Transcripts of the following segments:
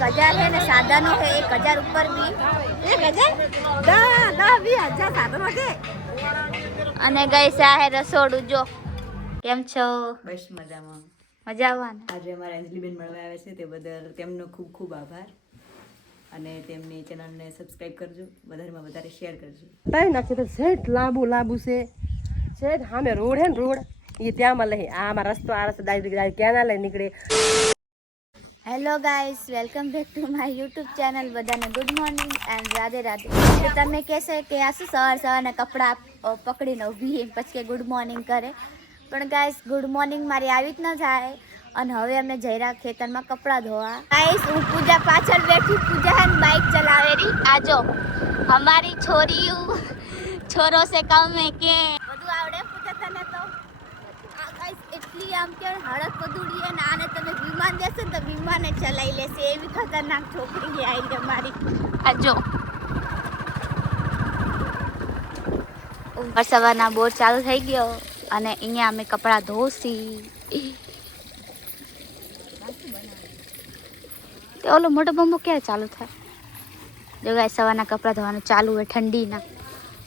1000 है ने साधनो है 1000 ऊपर भी 10,000 साधनो છે અને ગાઈસ આ હે રસોડું જો કેમ છો બસ મજામાં મજા આવવાને આજે અમારા અંજલિબેન મળવા આવે છે તે બદલ તેમનો ખૂબ ખૂબ આભાર અને તેમની ચેનલને સબસ્ક્રાઇબ કરજો વધારેમાં વધારે શેર કરજો તાઈ નાખશે તો સેટ લાંબુ છે સેટ સામે રોડ હે ને રોડ એ ત્યાંમાં લઈ આમાં રસ્તો આ રસ્તો ડાયરેક્ટ ક્યાં ના લઈ નીકળે. Hello guys welcome back to my YouTube channel બધાને good morning and Radhe Radhe. તો તમે કહેશે કે આ શું સવારના કપડાં પકડીને ઊભી પછી કે ગુડ મોર્નિંગ કરે, પણ ગાઈસ ગુડ મોર્નિંગ મારી આવી જ ન થાય. અને હવે અમે જઈ રહ્યા ખેતરમાં કપડાં ધોવા. ગાઈસ હું પૂજા પાછળ બેઠી, પૂજા હે બાઇક ચલાવે રહી. આજો हमारी छोरियों छोरों से कम है के બધું આવડે પૂજા તને તો ગાઈસ એટલી આમ કે હળક પદુડી અને આને તમે વિમાન દેશે ને તો વિમાને ચલાવી લેશે એવી ખતરનાક છોકરી આવી છે મારી. આજો સવારના બોર ચાલુ થઈ ગયો અને અહીંયા અમે કપડાં ધોસી. તે ઓલો મોટો બંબો ક્યારે ચાલુ થાય? જો ગાય સવારના કપડાં ધોવાનું ચાલુ હોય ઠંડીના.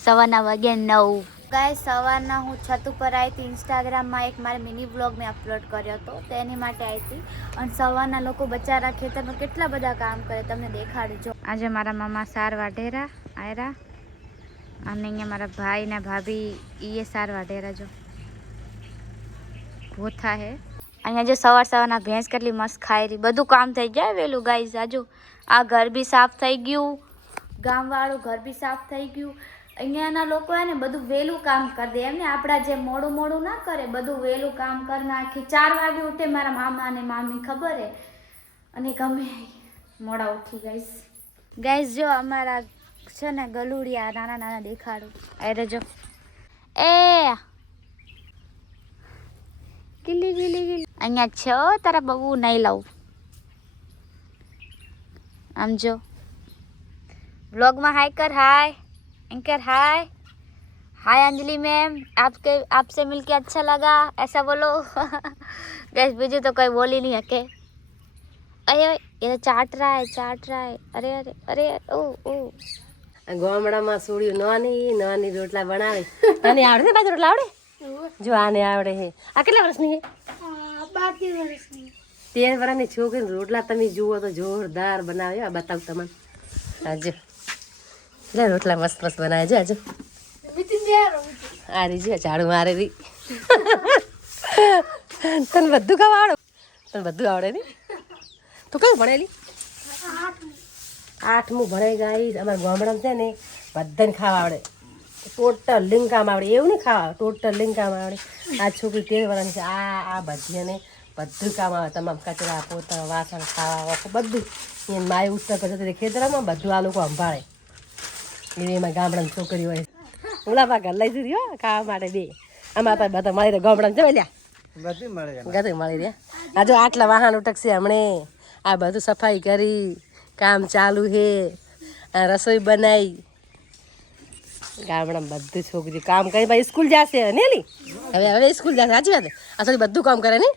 સવારના વાગ્યા 9. ગાય સવારના હું છત ઉપર આવી હતી. ઇન્સ્ટાગ્રામમાં એક મારે મિની વ્લોગ મેં અપલોડ કર્યો હતો તો એની માટે આવી હતી. અને સવારના લોકો બચારા ખેતરમાં કેટલા બધા કામ કરે તમને દેખાડજો. આજે મારા મામા સાર વાઢેરા આયરા અને અહીંયા મારા ભાઈ ને ભાભી એ સાર વાઢેરા જો ભોથા હે. અહીંયા જો સવારના ભેંસ કેટલી મસ્ત ખાઈ રહી. બધું કામ થઈ જાય વેલું ગાઈઝ. આજો આ ઘર બી સાફ થઈ ગયું, ગામવાળું ઘર બી સાફ થઈ ગયું. અહીંયાના લોકો હે ને બધું વહેલું કામ કરી દે. એમને આપણા જે મોડું ના કરે, બધું વહેલું કામ કરી નાખી. 4 વાગે ઉઠે મારા મામા અને મામી ખબર હે, અને ગમે મોડા ઉઠી ગાઈઝ. જો અમારા છે ને ગલુડિયા નાના નાના દેખાડું અરે જો એ ગીલી ગીલી ગીલી અહીંયા છો તારા બહુ નહીં લાવું. આમ જો व्लॉग में हाय कर, हाय एंकर, हाय हाय अंजलि मैम, आपसे मिलके अच्छा लगा ऐसा बोलो. गैस बीजू तो कोई बोली नहीं हके. अरे ये तो चाट रहा है. अरे अरे अरे ओ ओ ગામડામાં સોળ્યું નાની રોટલા બનાવે. આને આવડે છે બાજુ રોટલા આવડે? જો આને આવડે છે. આ કેટલા વર્ષની છે? 12 વર્ષની. 13 વર્ષની છોકરી રોટલા તમે જુઓ તો જોરદાર બનાવે. આ બતાવું તમને. આજો લે રોટલા મસ્ત મસ્ત બનાવે છે. આજો આ રહી છે ઝાડુ મારે રહી. તને બધું ખાવા આવડે? તને બધું આવડે ને? તું કયું ભણેલી? 8મું ભણાઈ ગઈ. અમારા ગામડામાં છે ને બધાને ખાવા આવડે. ટોટલ લિંકામ આવડે એવું નહીં ખાવા, ટોટલ લિંકામ આવડે. આ છોકરી 13 વર્ષની છે. આ બધીને બધું કામ આવે. તમામ કચરા પોતા વાસણ ખાવા બધું. એને માય ઉત્તર પછી ખેતરમાં બધું આ લોકો સંભાળે. એમાં ગામડાની છોકરી હોય. ઓલા પા ઘર લઈ દીધી હો ખાવા માટે બે. આમાં તો બધા મળી રહ્યા ગામડાને જવા લ્યા બધું મળી રહ્યા. આ જો આટલા વાહન ઉટકશે હમણે. આ બધું સફાઈ કરી, કામ ચાલુ છે. આ રસોઈ બનાવી. ગામડામાં બધું છોકરી કામ કરી ભાઈ સ્કૂલ જશે ને લી. હવે સ્કૂલ જશે. સાચી વાત. આ થોડી બધું કામ કરે ને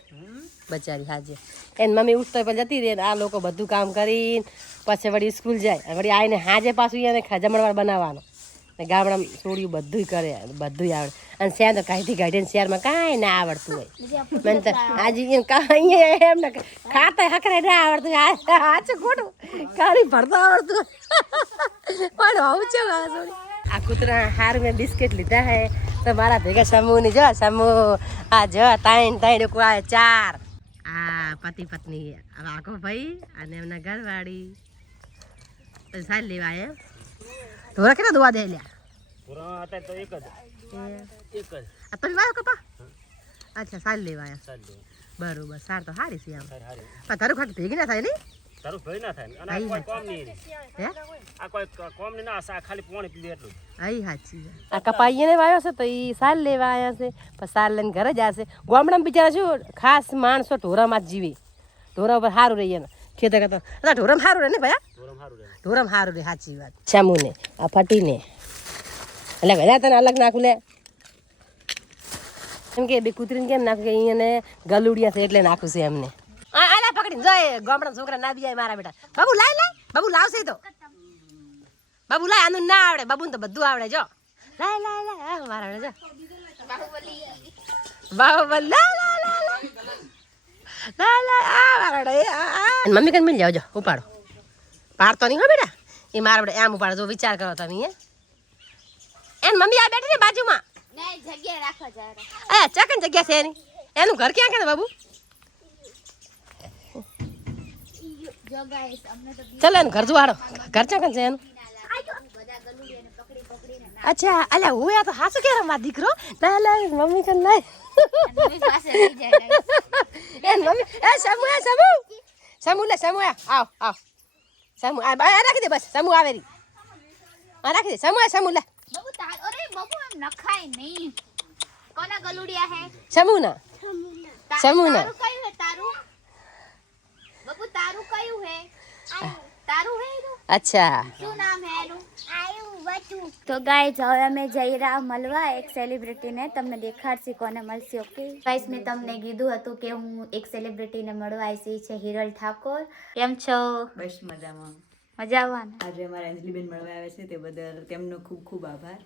બચારી. હાજી એને મમ્મી ઉઠતો પછી જતી રહે. આ લોકો બધું કામ કરીને પછી વળી સ્કૂલ જાય. વળી આવીને હાજે પાછું એને જમણવાર બનાવવાનો. ને ગામડામાં છોડ્યું બધું કરે, બધું આવડે. અને શહેર તો કાંઈથી કાઢીને શહેરમાં કાંઈ ના આવડતું હોય. મને તો આજે અહીંયા એમને ખાતા હકરે ના આવડતું. સાચું ખોટું કાળી ભરતો આવડતું પણ આવું છે. આ કૂતરા હાર મેં બિસ્કિટ લીધા હે તો મારા ભેગા સમૂહની જો સમૂહ આ જો ત્રણ આ 4 આ પતિ પત્ની આખો ભાઈ અને એમના ઘરવાળી સારી લેવા એમ. ઢોરા કેટલા દોવા દે લ્યા? તો એક જ કપા. અચ્છા સારી લેવા બરોબર. સાર તો સારી છે આમ. પણ તારું ખાતું ભેગી ના થાય ને? તારું ભેગી ના થાય અને કોઈ કોમ નહીં. હે આ કોઈ કોમ નહીં ના ખાલી પાણી પીવે એટલું. આઈ સાચી. આ કપાઈને વાયો છે તો એ સાલ લેવા આવ્યા છે. પછી સાલ લઈને ઘરે જ આવશે. ગામડામાં બિચારા શું ખાસ માણસો ઢોરામાં જ જીવે. ઢોરા ઉપર સારું રહીએ ને ખેતર કરતા. ઢોરામાં સારું રહે ને ભાઈ? ઢોરામાં સારું રહે. સાચી વાત. શામુને આ ફટીને એટલે બધા તને અલગ નાખું લે. એમ કે બે કૂતરીને કેમ નાખું કે અહીંયાને ગલુડિયા છે એટલે નાખું છે એમને. આલા પકડી રાખી જાય ગામડા છોકરા ના બી મારા બેટા બાબુ લાય બાબુ લાવશે તો બાબુ લાય આનું ના આવડે બાબુ તો બધું આવડે જો લાય મારા બેટા જો બાબુબલી મમ્મી કઈ મિલ જાવ જો ઉપાડો પાડતો નહીં હો બેટા એ મારા બેટા એમ ઉપાડો જો વિચાર કરો તમે એન મમ્મી આ બેઠી ને બાજુમાં જગ્યા રાખો જરા ચકન જગ્યા છે એની એનું ઘર ક્યાં કે બાબુ જો ગાઈસ અમને તો ચાલો એનું ઘર જોવાડો ઘર ચકન છે એનું બધા ગલુડિયાને પકડીને અચ્છા અલ્યા હું આ તો હાસુ કે મારો દીકરો ના મમ્મી કન લાય મમ્મી પાસે લઈ જાય guys. એન મમ્મી સમુ લે સમુ આવ સમુ આ રાખી દે બસ સમુ આવે રી આ રાખી દે સમુ લે બાબુ અરે બાબુ એમ નખાય નહીં કોના ગલુડિયા હે સમુ ના સમુના. તારું કયું હે તારું બાબુ તારું કયું હે તારું હે એનું? અચ્છા શું નામ હે એનું? તો ગાઈઝ હવે અમે જઈ રહ્યા મળવા એક સેલિબ્રિટીને તમને દેખાડશી કોને મળશે ઓકે ગાઈઝ મેં તમને કીધું હતું કે હું એક સેલિબ્રિટીને મળવા આવી છે હિરલ ઠાકોર કેમ છો બસ મજામાં. મજામાં ને? આજે અમારા અંજલિબેન મળવા આવે છે તે બદલ તેમનો ખૂબ ખૂબ આભાર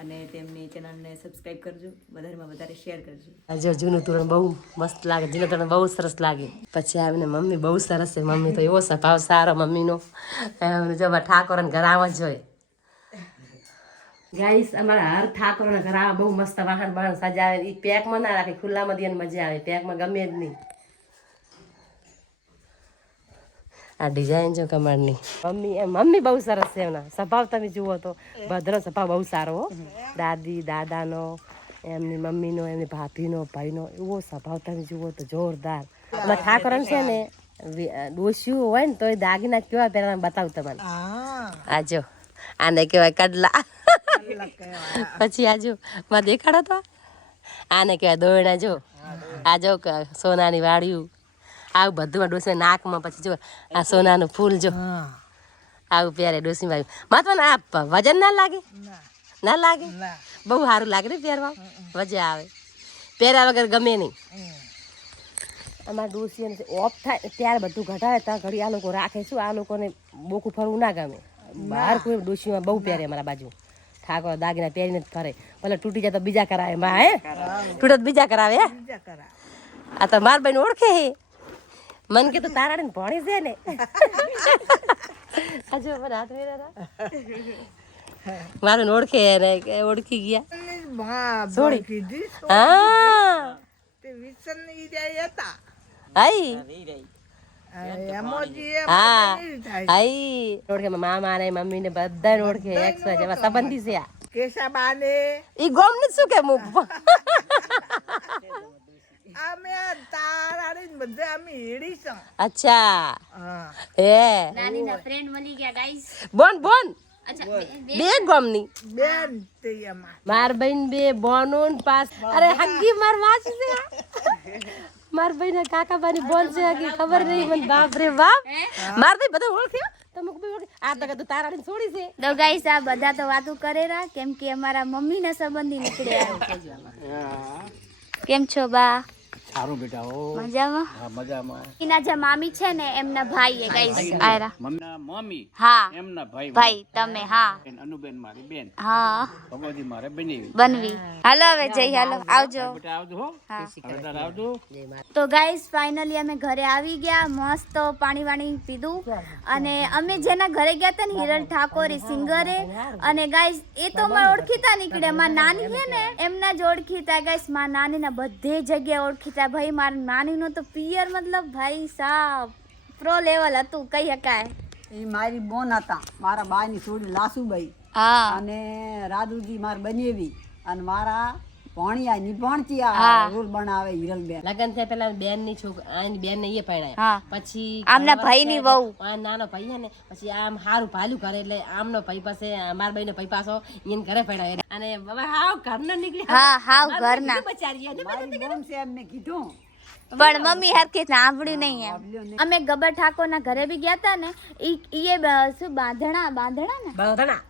અને તેમની ચેનલને સબસ્ક્રાઇબ કરજો, વધારેમાં વધારે શેર કરજો. જો જૂનું તોરણ બહુ મસ્ત લાગે, જૂનું તોરણ બહુ સરસ લાગે. પછી આવીને મમ્મી બહુ સરસ છે, મમ્મી તો એવો સ્વભાવ સારો મમ્મીનો. જો ઠાકોરને ઘર આવા જ હોય. ગાઈસ અમારા હર ઠાકોરના ઘર આવા બહુ મસ્ત વાહન બાહન સજાવે. એ પેકમાં ના રાખે, ખુલ્લામાં દે મજા આવે, પેકમાં ગમે જ નહીં. આ ડિઝાઇન જો કમરની મમ્મી બહુ સરસ છે. એમના સ્વભાવ તમે જુઓ તો ભદ્રનો સ્વભાવ બહુ સારો હો. દાદી દાદાનો, એમની મમ્મીનો, એમની ભાભીનો, ભાઈનો એવો સ્વભાવ તમે જુઓ તો જોરદાર. અમારા ઠાકોરન છે ને ડોસ્યું હોય ને તો એ દાગીના કેવા પહેલા બતાવું તમને. આ જો આને કહેવાય કડલા. પછી આ જો માં દેખાડો તો આને કહેવાય દોરણા. જો આ જો સોનાની વાળ્યું આવું બધું ડોસી નાકમાં. પછી જો આ સોનાનું ફૂલ જો આવું પહેરે ડોસી વાળ્યું. મહત્વનું આ વજન ના લાગે, ના લાગે, બહુ સારું લાગે ને પહેરવા, મજા આવે. પહેર્યા વગર ગમે નહીં. અમારા ડોસી ઓફ થાય ત્યારે બધું ઘટાડે ત્યાં ઘડી આ લોકો રાખે. શું આ લોકોને બોકું ફરવું ના ગમે. બહાર કોઈ ડોસીમાં બહુ પહેરે અમારા બાજુ. ઠાકોર દાગીના પહેરીને જ ફરે. ભલે તૂટી જાય તો બીજા કરાવે. માં હે તૂટે તો બીજા કરાવે. આ તો માર બેન ઓળખે હે. મન કે તો તારા ને ભણી છે ને. હજુ મને હાથ મેરા મારું ઓળખે ને ઓળખી ગયા છોડી. હા ઓળખે મામા ને મમ્મી ને બધા ઓળખે. એક્સ જેવા સંબંધી છે. આ કેશાબાને ઈ ગોમ ને શું કે હું અચ્છા એ નાનીના ફ્રેન્ડ મળી ગયા ગાઈસ. બોન બોન અચ્છા બે ગોમની બેન માર બહેન બે બોનોન પાસ. અરે હગી માર વાસ છે. માર બહેન કાકા બાની બોન છે હગી ખબર નહીં મને. બાપ રે બાપ માર બઈ બધા ઓળખ્યો તમે કોઈ ઓળખી. આ તો કદું તારાડી છોડી છે. તો ગાઈસ આ બધા તો વાતો કરેરા કેમ કે અમારા મમ્મીના સંબંધી નીકળ્યા. કેમ છો બા? સારું બેટા. ઓ મજામાં? હા મજામાં. એના જે મામી છે ને એમના ભાઈ એ ગાઈસ આયરા. મમ્મી હા એમના ભાઈ ભાઈ તમે. હા અનુબેન મારી બેન, હા ભગવતી મારે બનેવી. બનવી. હાલો હવે જઈ હાલો આવજો. બેટા આવજો હો. હા. હવે તાર આવજો. તો ગાઈસ ફાઇનલી અમે ઘરે આવી ગયા. મસ્ત પાણી વાણી પીધું અને અમે જેના ઘરે ગયા હતા ને હિરલ ઠાકોર એ સિંગરે. અને ગાઈસ એ તો અમારા ઓળખીતા નીકળ્યા. મારા નાની છે ને એમના જ ઓળખીતા. ગાઈસ મારા નાનીના બધે જગ્યાએ ઓળખીતા. ભાઈ મારા નાનીનો તો પિયર મતલબ ભાઈ સાહેબ પ્રો લેવલ હતું કહી શકાય. એ મારી બોન હતા, મારા બાની છોડી લાસુબાઈ હા અને રાધુજી માર બનેવી અને મારા ભણિયા ની ભણતી આ હા. રોલ બનાવે હિરલબેન. લગન થયા પેલા બેન ની છોકરી બેન ને એ પરણાયા. હા પછી આમના ભાઈની વહુ. આ નાનો ભાઈ હે ને પછી આમ હારું ભાલ્યું કરે એટલે આમનો ભાઈ પાસે માર ભાઈ નો ભાઈ પાછો એને ઘરે પરણાયો. અને હવે હાવ ઘરના નીકળી. હા હાવ ઘરના. બચારી મારી બોન છે એમને કીધું પણ મમ્મી હરખી સાંભળ્યું નહીં એમ. અમે ગબ્બર ઠાકોરના ઘરે બી ગયા હતા ને ઈ શું બાંધણા ને બળધણા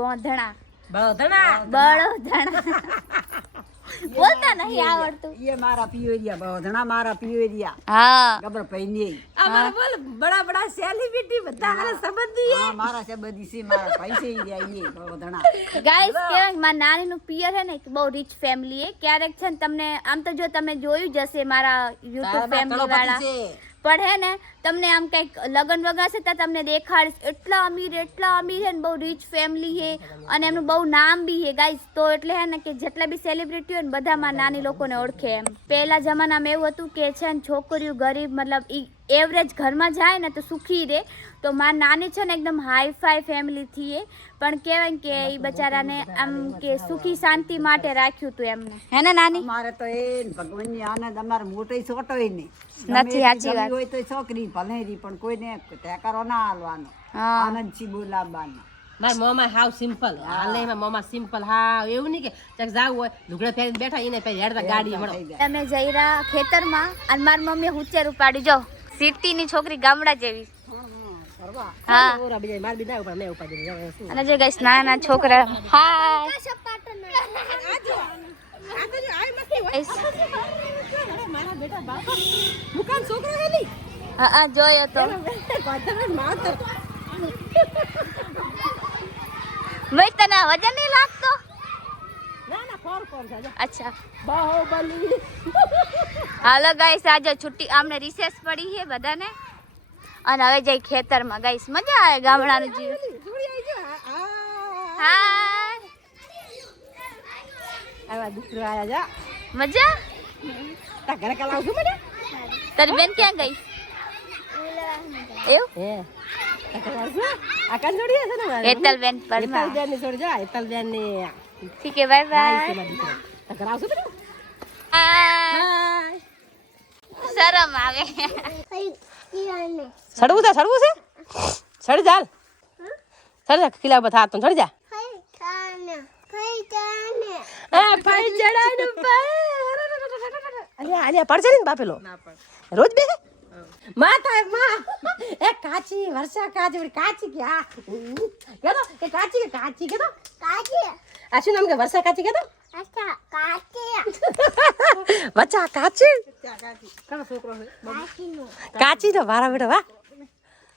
બોંધણા બળધણા બળધણા બોલતા નહીં આવડતું. ये मारा पियोरिया बहुधना मारा पियोरिया હા गबर पहनी અમારે બોલ બડા બડા સેલિબ્રિટી બધા હારે સંબંધી हाँ मारा से बदी से मारा पैसे ही दिया ये बहुधना ગાઈસ કેવાય મારા નાનીનું પિયર હે ને કે બહુ રીચ ફેમિલી હે. ક્યારેક છે ને તમને આમ તો જો તમે જોયું જ હશે મારા યુટ્યુબ ફેમિલી વાળા, પણ હે ને તમને આમ કંઈક લગન વગર છે ત્યાં તમને દેખાડીશ. એટલા અમીર હે ને, બહુ રીચ ફેમિલી હે અને એમનું બહુ નામ બી હે ગાઈસ. તો એટલે હે ને કે જેટલા બી સેલિબ્રિટી હોય ને બધા માં નાની લોકોને ઓળખે એમ. પહેલા જમાનામાં એવું હતું કે છે ને છોકરીઓ ગરીબ મતલબ એવરેજ ઘરમાં જાય ને તો સુખી રહે. તો મારી નાની છે ને એકદમ હાઈ ફાઈ ફેમિલીથી એ, પણ કહેવાય કે એ બચારાને આમ કે સુખી શાંતિ માટે રાખ્યું હતું એમને, હે ને નાની? मारे तो ये भगवान ની आनंद અમાર મોટો છોટો ય નહીં નથી, સાચી વાત. હોય તો છોકરી ભલે રી પણ કોઈને ટેકારો ના હાલવાનો, હા આનંદ થી બોલાવવાનો. મારા મોમાં હાવ સિમ્પલ હાલે એમાં મોમાં સિમ્પલ હાવ એવું નહીં કે ચાક જાવ હોય લુગડા પહેરીને બેઠા એને પછી હેડતા ગાડી મળો. અમે જઈ રહ્યા ખેતરમાં અને મારી મમ્મીએ હુચેર ઉપાડી. જો સિટીની છોકરી ગામડા જેવી. હા ઓરા બીજા માર બી ના ઉપર મેં ઉપાડી દીધું. શું અને જે ગાઈસ નાના છોકરા હાય મારા બેટા બાપા મુકાન છોકરો હે ની હા જોયો તો મેં તને વજન નહીં લાગતો. ના ના ફોર કોણ છે અચ્છા બાહુબલી. હાલો ગાઈસ આજે છુટ્ટી આમને રિસેસ પડી છે બધાને અને હવે જઈ ખેતરમાં. ગાઈસ મજા આવે ગામડાનું જીવન. હાય આવા દીકરો આયા જા મજા. તા ઘરે કાલ આવશું મને તારી બેન ક્યાં ગઈ? એવું હે તા ઘરે આવશું આ કાન જોડી છે ને મારે હેતલ બેન પર હેતલ બેન ની જોડી જા હેતલ બેન ની ઠીક છે બાય બાય. તા ઘરે આવશું બેટા હાય શરમ આવે. સડવું છે સડી ચાલ સડી જા કિલા પર હાથ તો સડી જા આ ભાઈ ચડાનું અલ્યા અલ્યા પડશે ને બાપેલો રોજ બે માતા માં એ કાચી વર્ષા કાચી કાચી કે આ કેતો એ કાચી કેતો આ શું નામ કે વર્ષા કાચી કેતો બચ્ચા કાચી કોનો છોકરો છે કાચી તો મારા બેટા વાહ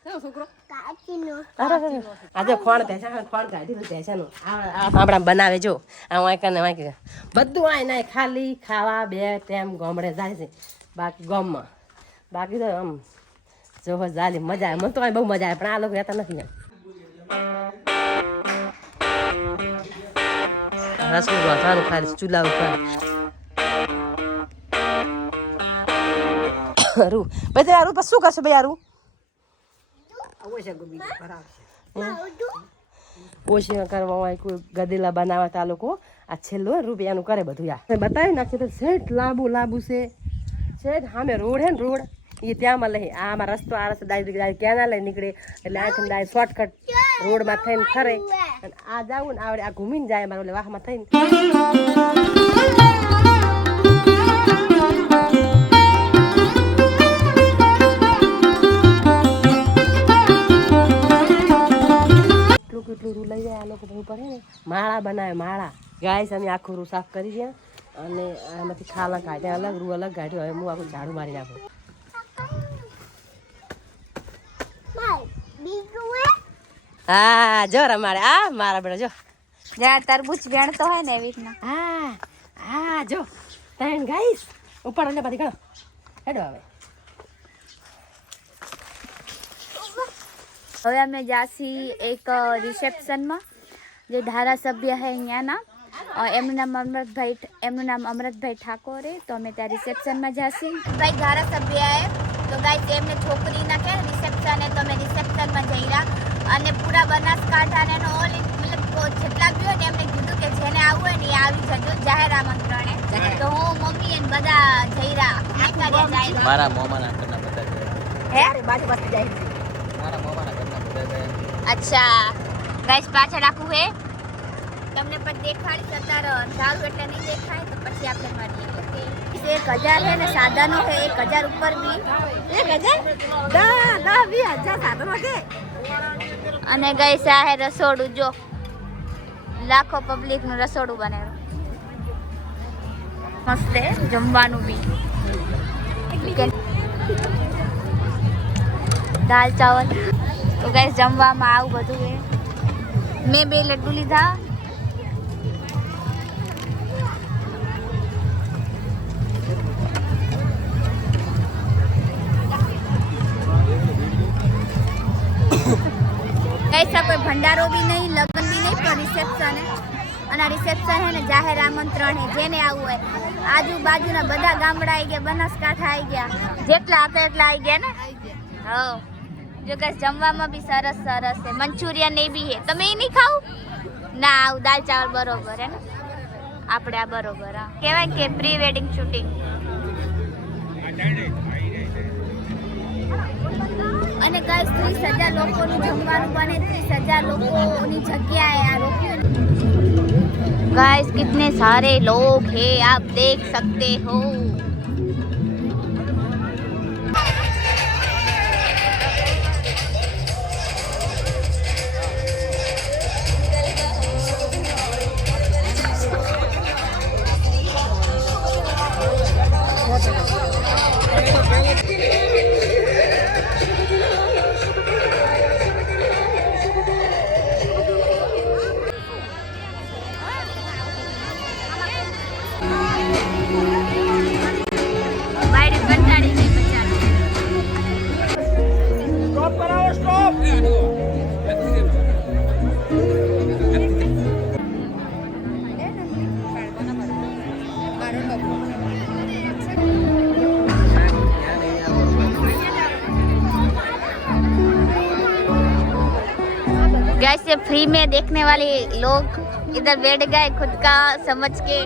કોનો છોકરો આજે ફોન કાઢી ભેંસાનું આપણા બનાવે જો આ વાંકા ને વાંકી બધું આય નાય ખાલી ખાવા બે ટાઈમ ગામડે જાય છે બાકી ગામમાં બાકી તો આમ જો જાલી મજા આવે મને તો બહુ મજા આવે પણ આ લોકો રહેતા નથી રસોઈ વાસણ ખાલી ચૂલા ઉપર રૂ ભાઈ આ રૂ પછી શું કરશે ભાઈ આ રૂ અવશ્ય ગમી બરાબર ઓછી કરવા હોય કોઈ ગદેલા બનાવતા આ લોકો આ છેલ્લો રૂપિયાનું કરે બધું યાર બતાવી નાખશે તો શેઠ લાંબુ છે શેઠ સામે રોડ હે ને રોડ એ ત્યાંમાં લઈ આમાં રસ્તો આ રસ્તો ડાયરેક્ટ ક્યાં ના લઈ નીકળે એટલે આથી ડાયરેક્ટ શોર્ટકટ રોડમાં થઈને ખરે અને આ જાવું ને આવડે આ ઘૂમીને જાય મારે એટલે વાહમાં થઈને કેટલું રૂ લઈ જાય આ લોકો બધું પડે ને માળા બનાવે માળા ગાય અમે આખું રૂ સાફ કરી દે અને આમાંથી ખાલા કાઢ્યા અલગ રૂ અલગ કાઢ્યું હવે હું આખું ઝાડુ મારી નાખું હા જો રમાડે આ મારા બેટા જો જ્યાં તરબૂચ વેણતો હોય ને એવી રીતના. હા જો ત્રણ ગાઈસ ઉપર એટલે બધી ગણો હેડો હવે અમે જાસી એક રિસેપ્શનમાં જે ધારાસભ્ય છે અહીંયાના એમનું નામ અમરતભાઈ ઠાકોર તો અમે ત્યાં રિસેપ્શનમાં જાસી. ભાઈ ધારાસભ્ય તો ગાઈસ એમને છોકરીના કે રિસેપ્શન તો અમે રિસેપ્શનમાં જઈ રહ્યા અને પૂરા બનાસકાંઠા ને ઓલ મતલબ જેટલા બી હોય ને એમને કીધું કે જેને આવવું હોય ને એ આવી જજો જાહેર આમંત્રણે. તો હું મમ્મી અને બધા જઈ રહ્યા મારા મોમાના ઘરના બધા ગયા. હે બાજુ બસ જાય મારા મોમાના ઘરના બધા ગયા. અચ્છા ગાઈસ પાછળ આખું હે તમને પણ દેખાડી અત્યારે અંધારું એટલે નહીં દેખાય તો પછી આપણે મળીએ. 1000 है ना साधनों है 1000 ऊपर भी 10,000 સાધનો છે અને ગાઈસ આ હે રસોડું જો લાખો પબ્લિક નું રસોડું બનેલું મસ્ત છે જમવાનું બી દાલ ચાવલ તો ગાઈસ જમવામાં આવું બધું છે મેં 2 લડ્ડુ લીધા कैसा कोई भंडारो भी नहीं लगन भी नहीं पर रिसेप्शन है અને રિસેપ્શન હે ને જાહેર આમંત્રણ હે જેને આવવું હોય આજુબાજુના બધા ગામડા આવી ગયા બનાસકાંઠા આવી ગયા જેટલા હતા એટલા આવી ગયા ને હા જો કે જમવામાં બી સરસ સરસ છે મંચુરિયન એ બી હે તમે એ નહીં ખાવ ના આવું દાલ ચાવલ બરોબર હે ને આપણે આ બરોબર હા કહેવાય કે પ્રી વેડિંગ શૂટિંગ અને ગાઈસ 30,000 લોકોનું જમવાનું બને 30,000 લોકોની જગ્યાએ આ રોક્યું गाइस कितने सारे लोग हैं आप देख सकते हो गैस ये फ्री में देखने वाले लोग इधर बैठ गए खुद का समझ के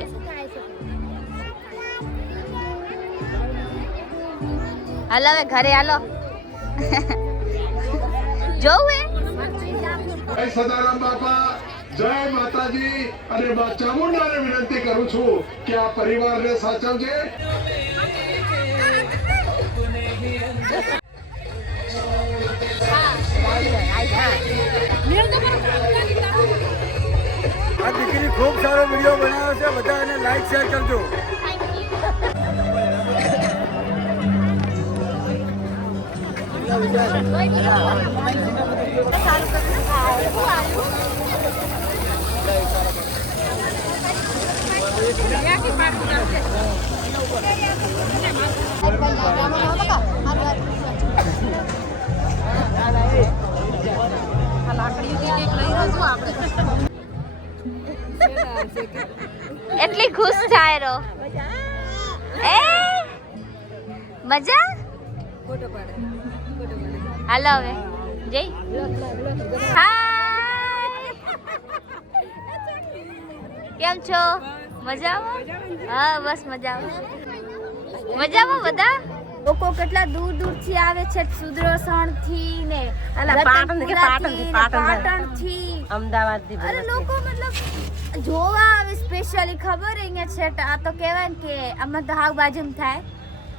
हेलो वे घरे हालो जो हुए જય સદારામ બાપા જય માતાજી અને બા ચામુંડાને વિનંતી કરું છું કે આ પરિવારને સાચવજે આ દીકરી ખૂબ સારો વિડીયો બનાવ્યો છે બધા એને લાઈક શેર કરજો એટલી ખુશ થાય રો એ મજા હાલો હવે જય હાય કેમ છો મજામાં હા બસ મજામાં મજામાં બધા લોકો કેટલા દૂર દૂર થી આવે છે સુદર્શન થી ને પાટણ થી અમદાવાદ થી અરે લોકો મતલબ જોવા આવે સ્પેશિયલી ખબર અહીંયા છે આ તો કહેવાય ને કે આમાં તો હાવ બાજુમ થાય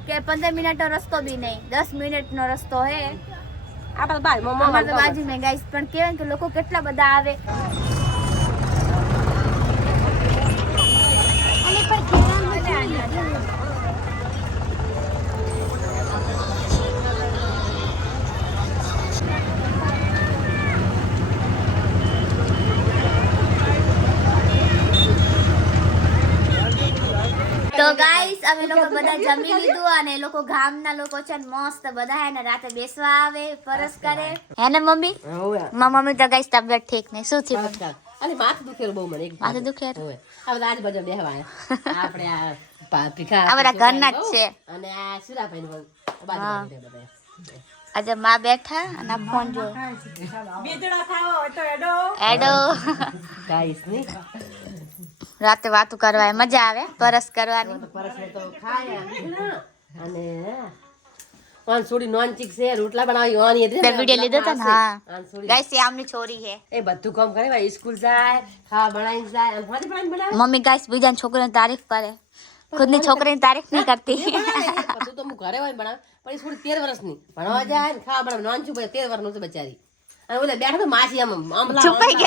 કે 15 મિનિટનો રસ્તો બી નહીં 10 મિનિટનો રસ્તો હે આપણે બાજુ મેં ગાઈસ પણ કહેવાય ને કે લોકો કેટલા બધા આવે તો ગાઈસ અમે લોકો બધા જમી લીધું અને એ લોકો ગામના લોકો છે ને મસ્ત બધા હે ને રાતે બેસવા આવે પરસ કરે હે ને મમ્મી મમ્મી તો ગાઈસ તબિયત ઠીક નહીં શું થયું અને માથું દુખેલું બહુ મને માથું દુખે હવે આજુબાજુ બેહવા આપણે આ ભીખા આ બધા ઘરના જ છે અને આ સુરાભાઈ બધા આજે માં બેઠા અને આ ફોન જો એડો ગાઈસ ની રાતે વાતું કરવા મજા આવે પરસ કરવાની પરસને તો ખાય અને વાન છોડી નોન ચીક છે રોટલા બનાવી ઓની એટલે તે વિડિયો લીધો તો ને હા છોડી ગાઈસ એ આમની છોરી છે એ બધું કામ કરે ભાઈ સ્કૂલ જાય ખાવા બનાવીને જાય અને ફાટી બનાવીને બનાવે મમ્મી ગાઈસ બીજાની છોકરીની તારીફ કરે ખુદની છોકરીની તારીફ નહીં કરતી બધું તો હું ઘરે હોય બનાવે પણ એ છોડી 13 વર્ષની ભણવા જાય ને ખાવા બનાવે નોન છું 13 વર્ષનું છે બચારી અને ઓલે બેઠા તો માસી આમ છુપાઈ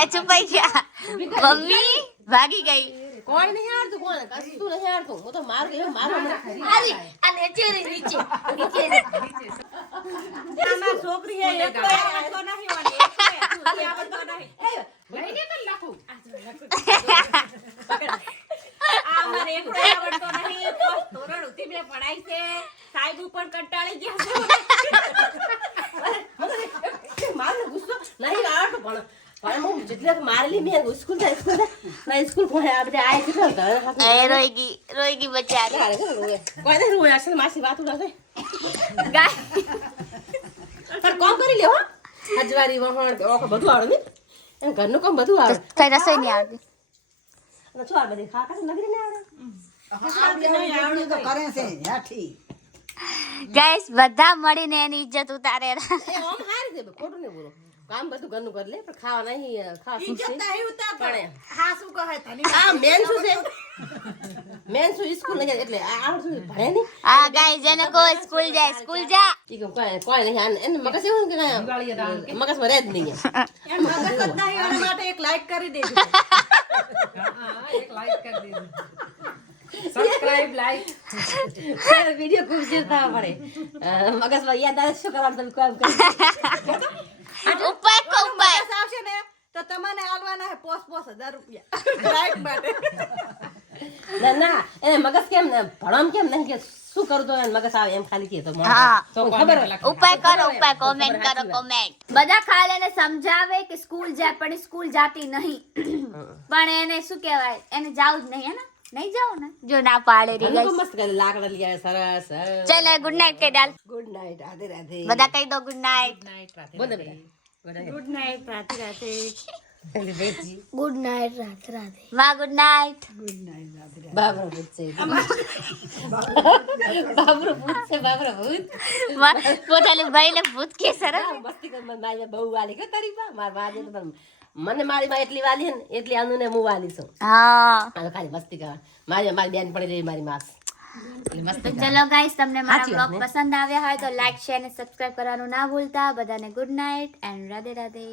ગયા મમ્મી ભાગી ગઈ કોણ નહીં હારતું કોણ કશું નહીં હારતું હું તો મારું એવું મારું હમણાં આવી અને ચેરી નીચે છોકરી હે એકલો આવડતો નહીં વાળી એકલો આવડતો નહીં લઈને કર નાખું આ મારે એકલો આવડતો નહીં બસ ધોરણ ઉધી મેં પઢાઈ છે સાહેબ ઉપર કંટાળી ગયા છે મારું ગુસ્સો નહીં આવડતું પણ હું જેટલે મારેલી મેં સ્કૂલ જાય સ્કૂલ કોણ આ બધા આય કેટલો એ રોઈ ગઈ બચારી કોઈ નહીં રોય અસલ માસી વાત ઉડાશે ગાય પણ કોમ કરી લે હો હજવારી વહણ ઓકો બધું આવડે ને એમ ઘરનું કામ બધું આવડે કઈ રસોઈ નહીં આવતી અને છો બધી ખાકા તો નગરી ને આવડે આવડે તો કરે છે હેઠી ગાઈસ બધા મળીને એની ઇજ્જત ઉતારે એ ઓમ હારી છે ખોટું નહીં બોલો કામ બધું ઘરનું કરી લે પણ ખાવા નહીં ખાવા શું છે પણ હા શું કહે તને આ મેન શું છે મેન શું સ્કૂલ નહીં જાય એટલે આવડતું ભણે નહીં હા ગાઈસ જેને કોઈ સ્કૂલ જા ઈ કહું કોઈ નહીં એને મગજ એવું કે મગજમાં રહે જ નહીં મગજ જ નહીં એના માટે એક લાઈક કરી દેજો વિડીયો ખૂબ જોતા પડે મગજમાં યાદ આવે શું કરવાનું તમે કામ કરો ઉપાય કો ઉપાય મગજ આવશે ને તો તમને આલવાના હે 5,000 રૂપિયા લાઈક માટે ના એને મગજ કેમ ને ભણમ કેમ નહીં કે શું કરું તો એને મગજ આવે એમ ખાલી કે તો હા. તો ખબર હોય. ઉપાય કરો ઉપાય કોમેન્ટ કરો કોમેન્ટ બધા ખાલી એને સમજાવે કે સ્કૂલ જાય પણ સ્કૂલ જાતી નહીં પણ એને શું કહેવાય એને જાવું જ નહીં હે ને નહીં જાવ ને જો ના પાડે રી ઘરનું તો ગાઈસ મસ્ત કરે લાકડા લઈ આવે સરસ ચલો ગુડ નાઈટ કે ડાલ ગુડ નાઈટ રાધે રાધે બધા કહી દો ગુડ નાઈટ બોલ દે બેટા ગુડ નાઈટ રાતે રાતે ગુડ નાઈટ રાધે રાધે માં ગુડ નાઈટ બાબરો પૂછે બાબરો ભૂત પોતાની ભાઈને ભૂત કે સરસ મસ્તી કર મારી બહુ વાલી કે તારી બા માર વાજે તો મને મારી માં એટલી વાલી હે ને એટલી આનુને હું વાલી છું હા આ ખાલી મસ્તી કર મારી બેન પડી રહી મારી માસ તો ચલો ગાઈસ તમને મારા સાચી વાત બ્લોગ ને? પસંદ આવ્યા હોય તો લાઈક શેર અને સબસ્ક્રાઇબ કરવાનું ના ભૂલતા બધાને good night and Radhe Radhe